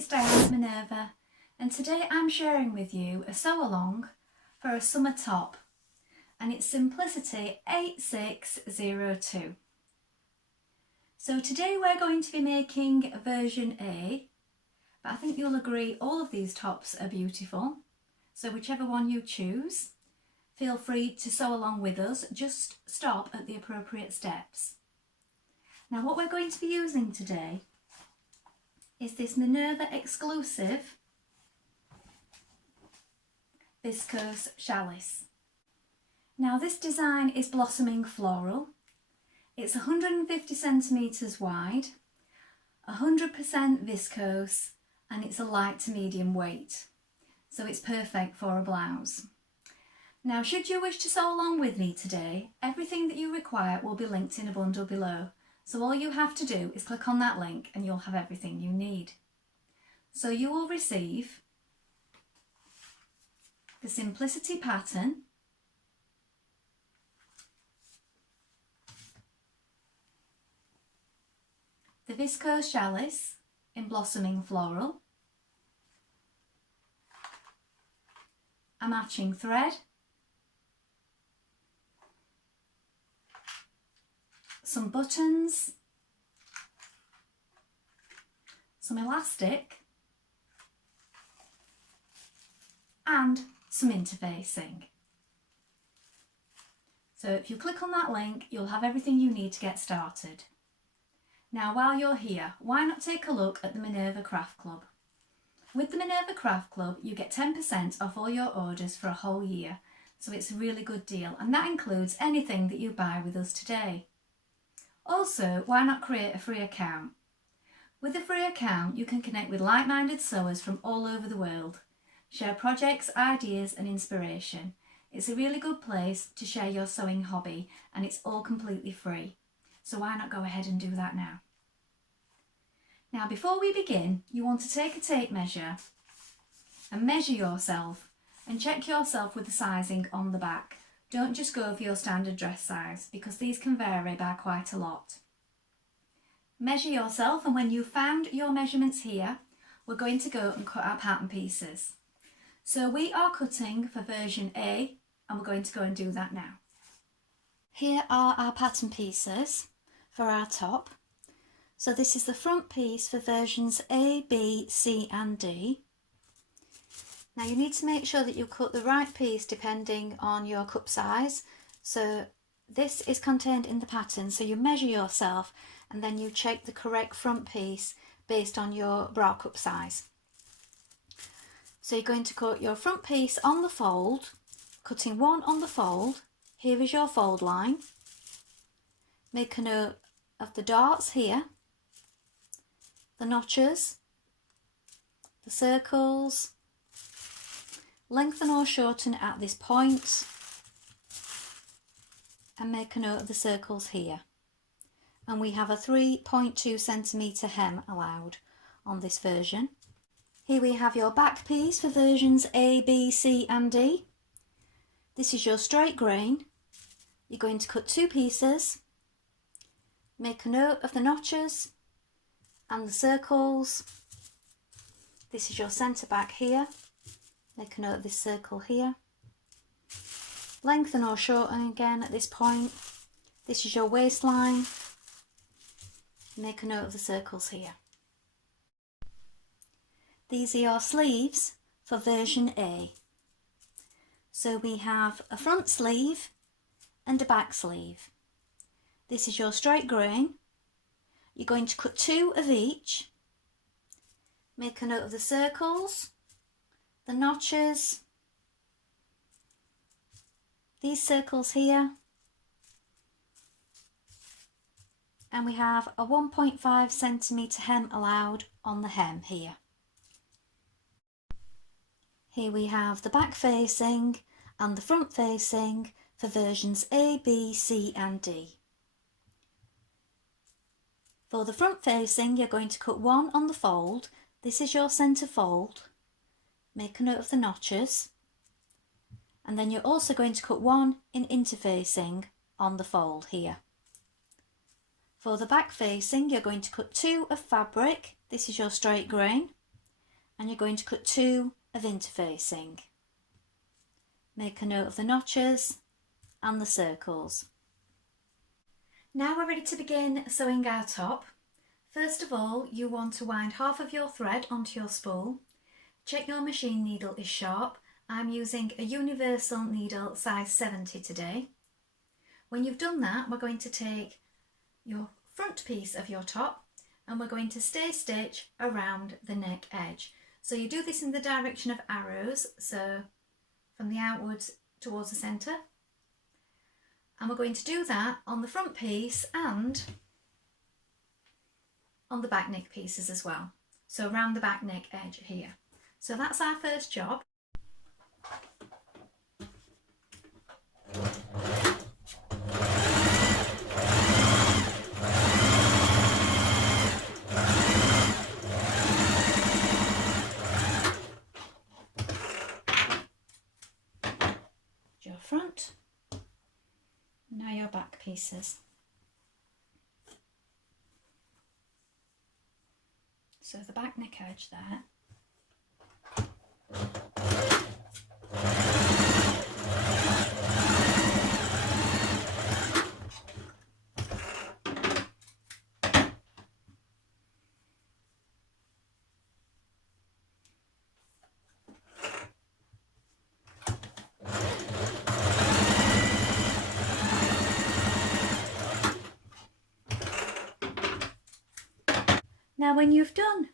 it's Dianne Minerva, and today I'm sharing with you a sew along for a summer top, and it's Simplicity 8602. So today we're going to be making version A, but I think you'll agree all of these tops are beautiful, so whichever one you choose, feel free to sew along with us, just stop at the appropriate steps. Now what we're going to be using today is this Minerva Exclusive Viscose Challis. Now this design is Blossoming Floral. It's 150 centimetres wide, 100% viscose, and it's a light to medium weight. So it's perfect for a blouse. Now should you wish to sew along with me today, everything that you require will be linked in a bundle below. So all you have to do is click on that link and you'll have everything you need. So you will receive the Simplicity pattern, the Viscose Challis in Blossoming Floral, a matching thread, some buttons, some elastic, and some interfacing. So if you click on that link, you'll have everything you need to get started. Now while you're here, why not take a look at the Minerva Craft Club? With the Minerva Craft Club, you get 10% off all your orders for a whole year, so it's a really good deal, and that includes anything that you buy with us today. Also, why not create a free account? With a free account, you can connect with like-minded sewers from all over the world, share projects, ideas and inspiration. It's a really good place to share your sewing hobby, and it's all completely free. So why not go ahead and do that now? Now before we begin, you want to take a tape measure and measure yourself and check yourself with the sizing on the back. Don't just go for your standard dress size because these can vary by quite a lot. Measure yourself, and when you've found your measurements here, we're going to go and cut our pattern pieces. So we are cutting for version A, and we're going to go and do that now. Here are our pattern pieces for our top. So this is the front piece for versions A, B, C and D. Now you need to make sure that you cut the right piece depending on your cup size. So this is contained in the pattern, so you measure yourself and then you check the correct front piece based on your bra cup size. So you're going to cut your front piece on the fold, cutting one on the fold. Here is your fold line. Make a note of the darts here, the notches, the circles, lengthen or shorten at this point, and make a note of the circles here. And we have a 3.2 centimetre hem allowed on this version. Here we have your back piece for versions A, B, C and D. This is your straight grain. You're going to cut two pieces, make a note of the notches and the circles. This is your centre back here. Make a note of this circle here. Lengthen or shorten again at this point. This is your waistline. Make a note of the circles here. These are your sleeves for version A. So we have a front sleeve and a back sleeve. This is your straight grain. You're going to cut two of each. Make a note of the circles, the notches, these circles here, and we have a 1.5 centimetre hem allowed on the hem here. Here we have the back facing and the front facing for versions A, B, C and D. For the front facing, you're going to cut one on the fold. This is your centre fold. Make a note of the notches. And then you're also going to cut one in interfacing on the fold here. For the back facing, you're going to cut two of fabric. This is your straight grain. and you're going to cut 2 of interfacing. Make a note of the notches and the circles. Now we're ready to begin sewing our top. First of all, you want to wind half of your thread onto your spool. Check your machine needle is sharp. I'm using a universal needle size 70 today. When you've done that, we're going to take your front piece of your top and we're going to stay stitch around the neck edge. So you do this in the direction of arrows, so from the outwards towards the centre. And we're going to do that on the front piece and on the back neck pieces as well. So around the back neck edge here. So that's our first job. Your front, now your back pieces. So the back neck edge there. Now when you've done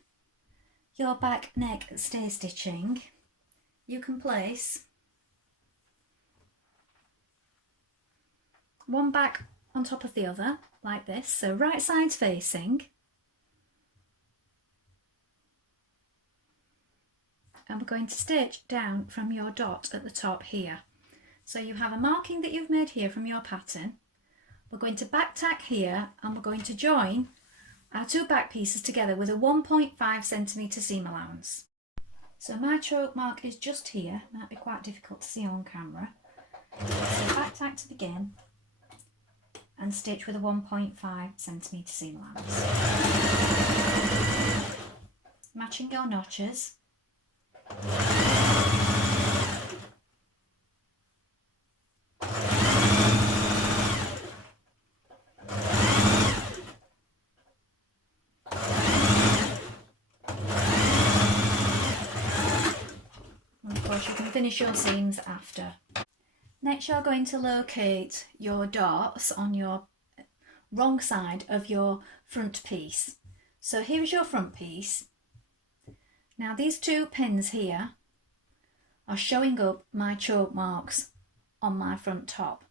your back neck stay stitching, you can place one back on top of the other like this, so right sides facing, and we're going to stitch down from your dot at the top here. So you have a marking that you've made here from your pattern. We're going to back tack here and we're going to join our 2 back pieces together with a 1.5 centimetre seam allowance. So my choke mark is just here, might be quite difficult to see on camera. So back tack to begin and stitch with a 1.5 centimetre seam allowance. Matching your notches. You can finish your seams after. Next you're going to locate your darts on your wrong side of your front piece. So here is your front piece. Now these 2 pins here are showing up my choke marks on my front top.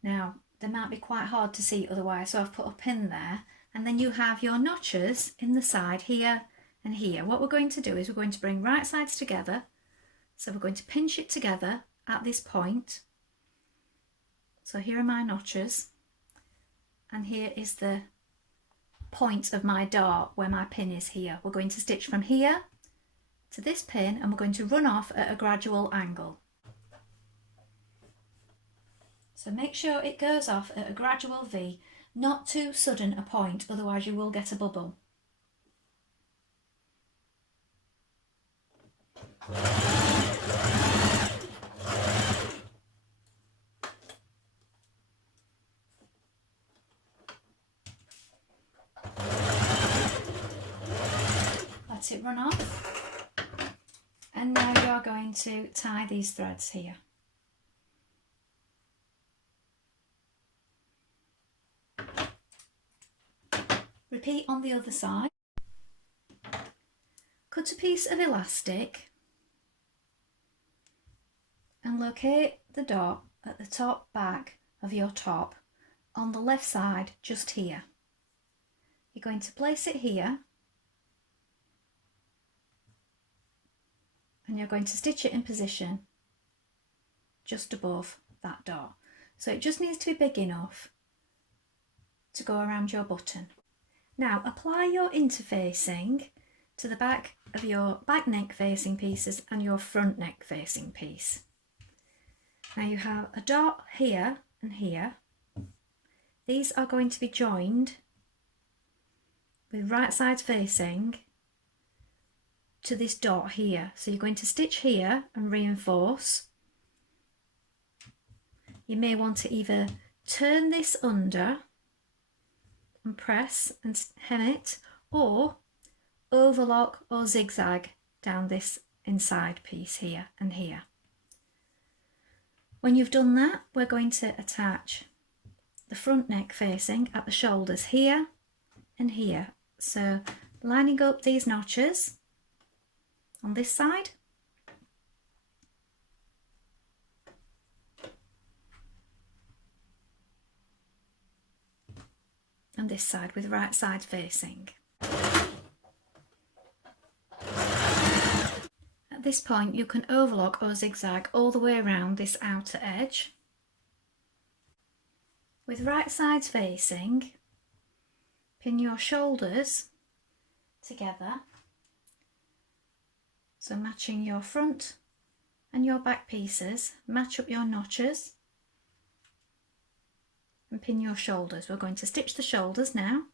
Now they might be quite hard to see otherwise, so I've put a pin there, and then you have your notches in the side here and here. What we're going to do is we're going to bring right sides together. So we're going to pinch it together at this point. So here are my notches, and here is the point of my dart where my pin is here. We're going to stitch from here to this pin and we're going to run off at a gradual angle. So make sure it goes off at a gradual V, not too sudden a point, otherwise you will get a bubble. Let it run off, and now you're going to tie these threads here. Repeat on the other side. Cut a piece of elastic and locate the dot at the top back of your top on the left side just here. You're going to place it here and you're going to stitch it in position just above that dot. So it just needs to be big enough to go around your button. Now apply your interfacing to the back of your back neck facing pieces and your front neck facing piece. Now you have a dot here and here. These are going to be joined with right sides facing to this dot here. So you're going to stitch here and reinforce. You may want to either turn this under and press and hem it, or overlock or zigzag down this inside piece here and here. When you've done that, we're going to attach the front neck facing at the shoulders here and here. So lining up these notches on this side and this side with right side facing. At this point you can overlock or zigzag all the way around this outer edge. With right sides facing, pin your shoulders together, so matching your front and your back pieces, match up your notches and pin your shoulders. We're going to stitch the shoulders now.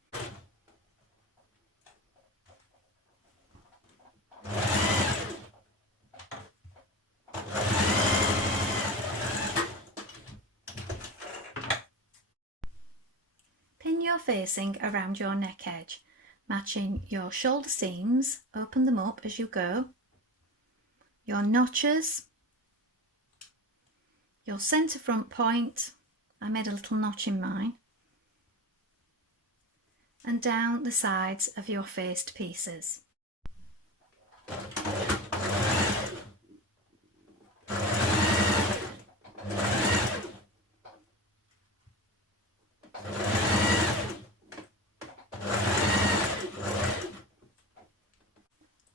Pin your facing around your neck edge, matching your shoulder seams, open them up as you go, your notches, your centre front point, I made a little notch in mine, and down the sides of your faced pieces.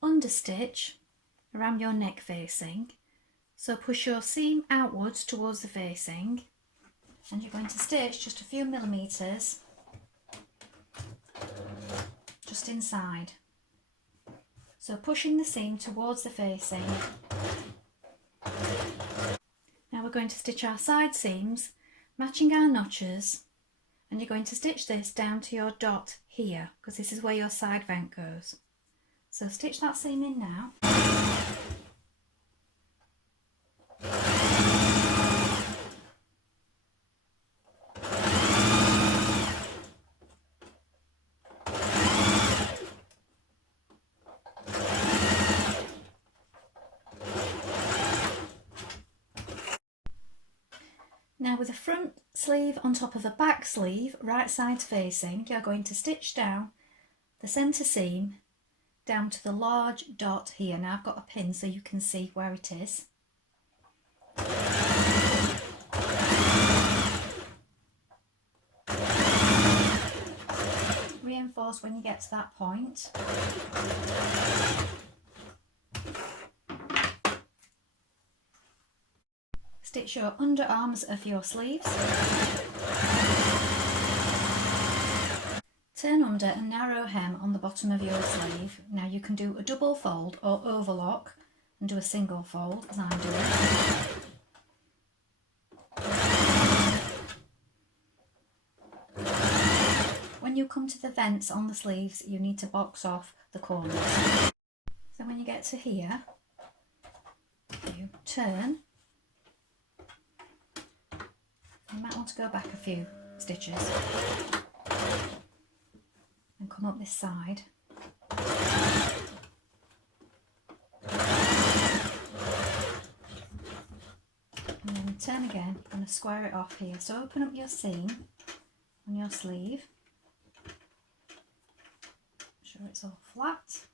Understitch around your neck facing, so push your seam outwards towards the facing, and you're going to stitch just a few millimetres just inside, so pushing the seam towards the facing. Now we're going to stitch our side seams matching our notches, and you're going to stitch this down to your dot here because this is where your side vent goes. So stitch that seam in now. Now with a front sleeve on top of a back sleeve, right sides facing, you're going to stitch down the centre seam down to the large dot here. Now I've got a pin so you can see where it is. Reinforce when you get to that point. Stitch your underarms of your sleeves. Turn under and narrow hem on the bottom of your sleeve. Now you can do a double fold or overlock and do a single fold as I'm doing. When you come to the vents on the sleeves, you need to box off the corners. So when you get to here, you turn. You might want to go back a few stitches and come up this side. And then turn again, you're going to square it off here. So open up your seam on your sleeve. Make sure it's all flat.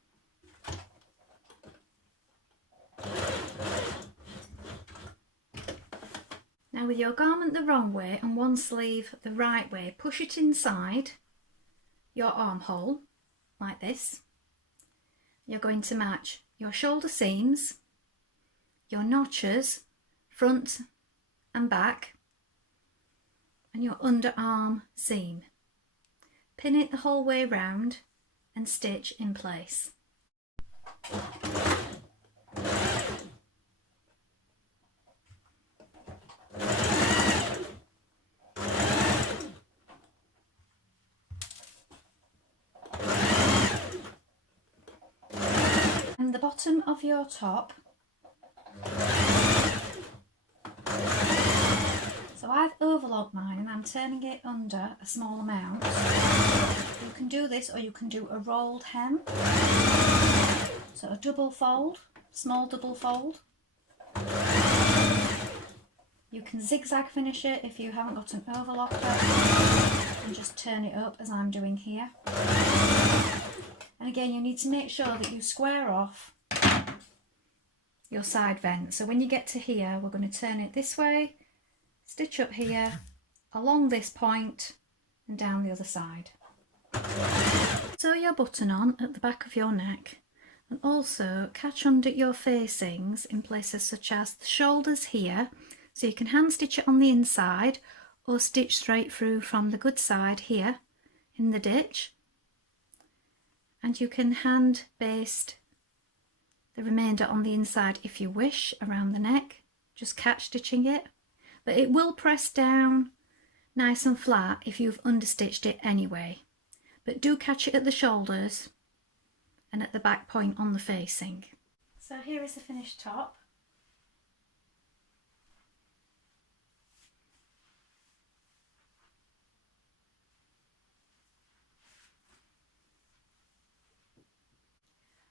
Now with your garment the wrong way and one sleeve the right way, push it inside your armhole like this. You're going to match your shoulder seams, your notches, front and back, and your underarm seam. Pin it the whole way round and stitch in place. the bottom of your top. So I've overlocked mine and I'm turning it under a small amount. You can do this or you can do a rolled hem. So a double fold, small double fold. You can zigzag finish it if you haven't got an overlocker and just turn it up as I'm doing here. And again, you need to make sure that you square off your side vent. So when you get to here, we're going to turn it this way, stitch up here, along this point and down the other side. Sew your button on at the back of your neck and also catch under your facings in places such as the shoulders here, so you can hand stitch it on the inside or stitch straight through from the good side here in the ditch, and you can hand baste the remainder on the inside if you wish around the neck, just catch stitching it, but it will press down nice and flat if you've understitched it anyway, but do catch it at the shoulders and at the back point on the facing. So here is the finished top.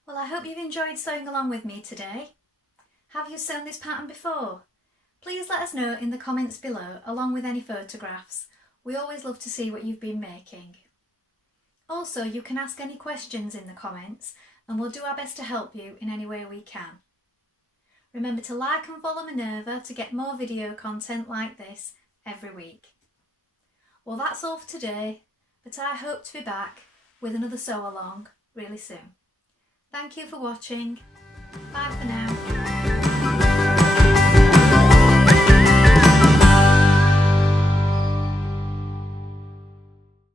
Well, I hope you've enjoyed sewing along with me today. Have you sewn this pattern before? Please let us know in the comments below, along with any photographs. We always love to see what you've been making. Also, you can ask any questions in the comments and we'll do our best to help you in any way we can. Remember to like and follow Minerva to get more video content like this every week. Well, that's all for today, but I hope to be back with another sew along really soon. Thank you for watching. Bye for now.